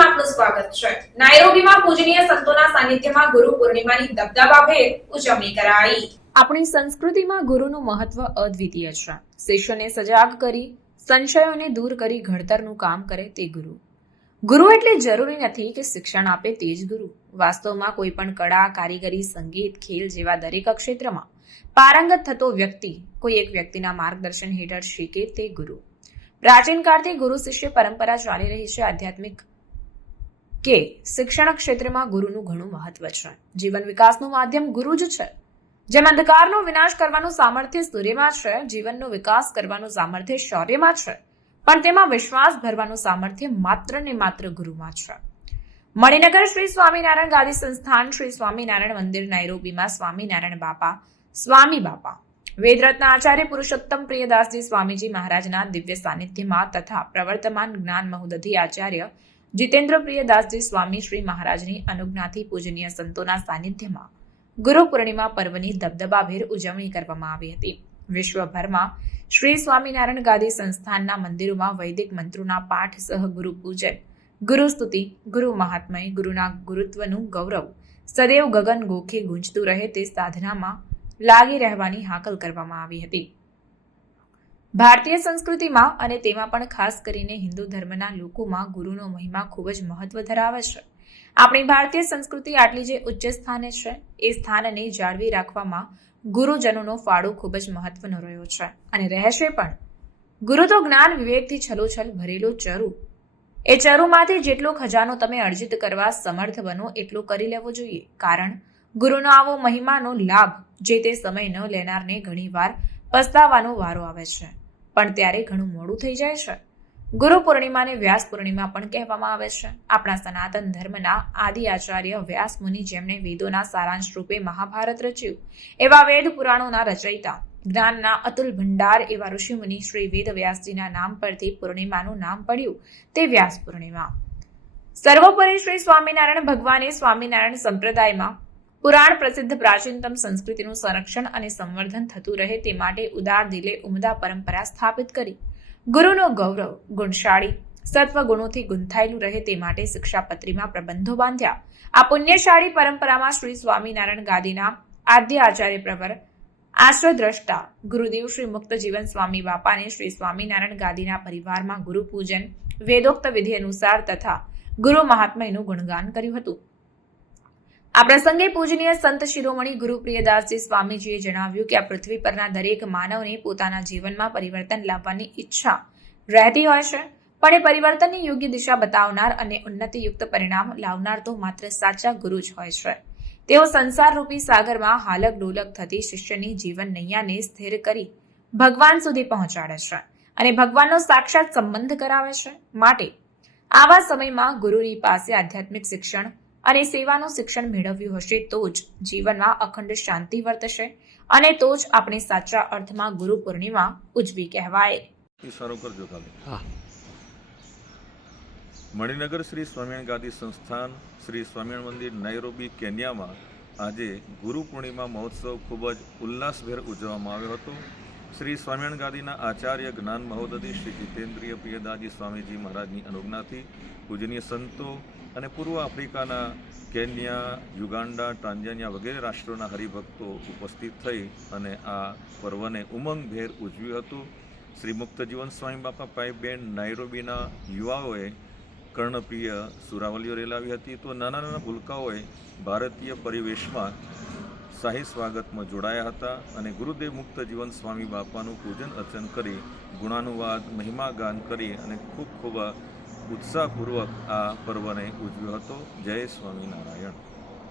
આપનું સ્વાગત છે. નાયરોબીમાં પૂજનીય સંતોના સાનિધ્યમાં ગુરુ પૂર્ણિમાની દબદબાભે ઉજવણી કરાઈ. આપણી સંસ્કૃતિમાં ગુરુનું મહત્વ અદ્વિતીય છે. શિષ્યને સજાગ કરી, સંશયોને દૂર કરી ઘડતરનું કામ કરે તે ગુરુ. ગુરુ એટલે જરૂરી નથી કે શિક્ષણ આપે તે જ ગુરુ. વાસ્તવમાં કોઈ પણ કળા, કારીગરી, સંગીત, ખેલ જેવા દરેક ક્ષેત્રમાં પારંગત થતો વ્યક્તિ કોઈ એક વ્યક્તિના માર્ગદર્શન હેઠળ શીખે તે ગુરુ. પ્રાચીન કાળથી ગુરુ શિષ્ય પરંપરા ચાલી રહી છે. આધ્યાત્મિક કે શિક્ષણ ક્ષેત્રમાં ગુરુનું ઘણું મહત્વ છે. જીવન વિકાસનું માધ્યમ ગુરુ જ છે. જેમ અંધકારનો વિનાશ કરવાનું સામર્થ્ય સૂર્યમાં છે, જીવનનો વિકાસ કરવાનું સામર્થ્ય શૌર્યમાં છે. પણ તેમાં વિશ્વાસ ભરવાનું સામર્થ્ય માત્ર ને માત્ર ગુરુમાં છે. મણિનગર શ્રી સ્વામિનારાયણ ગાદી સંસ્થાન શ્રી સ્વામિનારાયણ મંદિર નાયરોબીમાં સ્વામિનારાયણ બાપા, સ્વામી બાપા. વેદરત્ન આચાર્ય પુરુષોત્તમ પ્રિયદાસજી સ્વામીજી મહારાજના દિવ્ય સાનિધ્યમાં તથા પ્રવર્તમાન જ્ઞાન મહોદધિ આચાર્ય જીતેન્દ્ર પ્રિયદાસજી સ્વામી શ્રી મહારાજની અનુજ્ઞાથી પૂજનીય સંતોના સાનિધ્યમાં ગુરુ પૂર્ણિમા પર્વની દબદબાભેર ઉજવણી કરવામાં આવી હતી. વિશ્વભરમાં શ્રી સ્વામિનારાયણ ગાદી સંસ્થાનના મંદિરોમાં વૈદિક મંત્રોના પાઠ સહ ગુરુ પૂજન, ગુરુ સ્તુતિ, ગુરુ મહાત્મય, ગુરુના ગુરુત્વનું ગૌરવ, સદૈવ ગગન ગોખે ગુંજતું રહે તે સાધનામાં લાગી રહેવાની હાકલ કરવામાં આવી હતી. ભારતીય સંસ્કૃતિમાં અને તેમાં પણ ખાસ કરીને હિન્દુ ધર્મના લોકોમાં ગુરુનો મહિમા ખૂબ જ મહત્વ ધરાવે છે. આપણી ભારતીય સંસ્કૃતિ આટલી જે ઉચ્ચ સ્થાને છે, એ સ્થાનને જાળવી રાખવામાં ગુરુજનોનો ફાળો ખૂબ જ મહત્વનો રહ્યો છે. અને રહેશે પણ. ગુરુ તો જ્ઞાન વિવેકથી છલોછલ ભરેલો ચરુ. એ ચરુમાંથી જેટલો ખજાનો તમે અર્જિત કરવા સમર્થ બનો, એટલો કરી લેવો જોઈએ. કારણ, ગુરુનો આવો મહિમાનો લાભ, જે તે સમય ન લેનારને ઘણીવાર પસ્તાવાનો વારો આવે છે. પણ ત્યારે ઘણું મોડું થઈ જાય છે. ગુરુ પૂર્ણિમાને વ્યાસ પૂર્ણિમા પણ કહેવામાં આવે છે. આપણા સનાતન ધર્મના આદિ આચાર્ય વ્યાસ મુનિ જેમણે વેદોના સારાંશ રૂપે મહાભારત રચ્યું, એવા વેદ પુરાણોના રચયિતા, જ્ઞાનના અતુલ ભંડાર એવા ઋષિમુનિ શ્રી વેદ વ્યાસજીના નામ પરથી પૂર્ણિમાનું નામ પડ્યું, તે વ્યાસ પૂર્ણિમા. સર્વોપરી શ્રી સ્વામિનારાયણ ભગવાને સ્વામિનારાયણ સંપ્રદાયમાં પુરાણ પ્રસિદ્ધ પ્રાચીનતમ સંસ્કૃતિનું સંરક્ષણ અને સંવર્ધન થતું રહે તે માટે ઉદાર દિલે ઉમદા પરંપરા સ્થાપિત કરી. ગુરુનો ગૌરવ, ગુણશાળી સત્વ ગુણોથી ગુંથાયેલું રહે તે માટે શિક્ષાપત્રીમાં પ્રબંધો બાંધ્યા. આ પુણ્યશાળી પરંપરામાં શ્રી સ્વામિનારાયણ ગાદીના આદ્ય આચાર્ય પ્રવર, આશ્રદ્રષ્ટા, ગુરુદેવ શ્રી મુક્ત જીવન સ્વામી બાપાને શ્રી સ્વામિનારાયણ ગાદીના પરિવારમાં ગુરુ પૂજન વેદોક્ત વિધિ અનુસાર તથા ગુરુ મહાત્મયનું ગુણગાન કર્યું હતું. આ પ્રસંગે પૂજનીય સંત શિરોમણી ગુરુ પ્રિયદાસજી સ્વામીજીએ જણાવ્યું કે આ પૃથ્વી પરના દરેક માનવને પોતાના જીવનમાં પરિવર્તન લાવવાની ઈચ્છા રહેતી હોય છે, પણ એ પરિવર્તનની યોગ્ય દિશા બતાવનાર અને ઉન્નતિયુક્ત પરિણામ લાવનાર તો માત્ર સાચા ગુરુ જ હોય છે. તેઓ સંસારરૂપી સાગરમાં હાલક ડોલક થતી શિષ્યની જીવન નૈયાને સ્થિર કરી ભગવાન સુધી પહોંચાડે છે અને ભગવાનનો સાક્ષાત સંબંધ કરાવે છે. માટે આવા સમયમાં ગુરુની પાસે આધ્યાત્મિક શિક્ષણ અને સેવાનું શિક્ષણ મેળવ્યું હશે તો જ જીવનમાં અખંડ શાંતિ વર્તશે અને તો જ આપણે સાચા અર્થમાં ગુરુ પૂર્ણિમા ઉજવી કહેવાય. ઈશારો કરજો ખાલી. મણિનગર શ્રી સ્વામિનારાયણ ગાદી સંસ્થાન શ્રી સ્વામિનારાયણ મંદિર નૈરોબી કેન્યામાં આજે ગુરુ પૂર્ણિમા મહોત્સવ ખૂબ જ ઉલ્લાસભેર ઉજવવામાં આવ્યો હતો. શ્રી સ્વામિનારાયણ ગાદીના આચાર્ય જ્ઞાન મહોદધિ શ્રી જીતેન્દ્રિય પ્રિયદાજી સ્વામીજી મહારાજની અનુજ્ઞાથી પૂજનીય સંતો અને પૂર્વ આફ્રિકાના કેન્યા, યુગાન્ડા ટાંજાનિયા વગેરે રાષ્ટ્રોના હરિભક્તો ઉપસ્થિત થઈ અને આ પર્વને ઉમંગભેર ઉજવ્યું હતું. શ્રી મુક્ત જીવન સ્વામી બાપા પાઈબેન નાયરોબીના યુવાઓએ કર્ણપ્રિય સુરાવલીઓ રેલાવી હતી. તો નાના નાના ભૂલકાઓએ ભારતીય પરિવેશમાં શાહી સ્વાગતમાં જોડાયા હતા અને ગુરુદેવ મુક્ત જીવન સ્વામી બાપાનું પૂજન અર્ચન કરી, ગુણાનુવાદ મહિમા ગાન કરી અને ખૂબ ખૂબ ઉત્સાહપૂર્વક આ પર્વને ઉજવ્યો હતો. જય સ્વામિનારાયણ.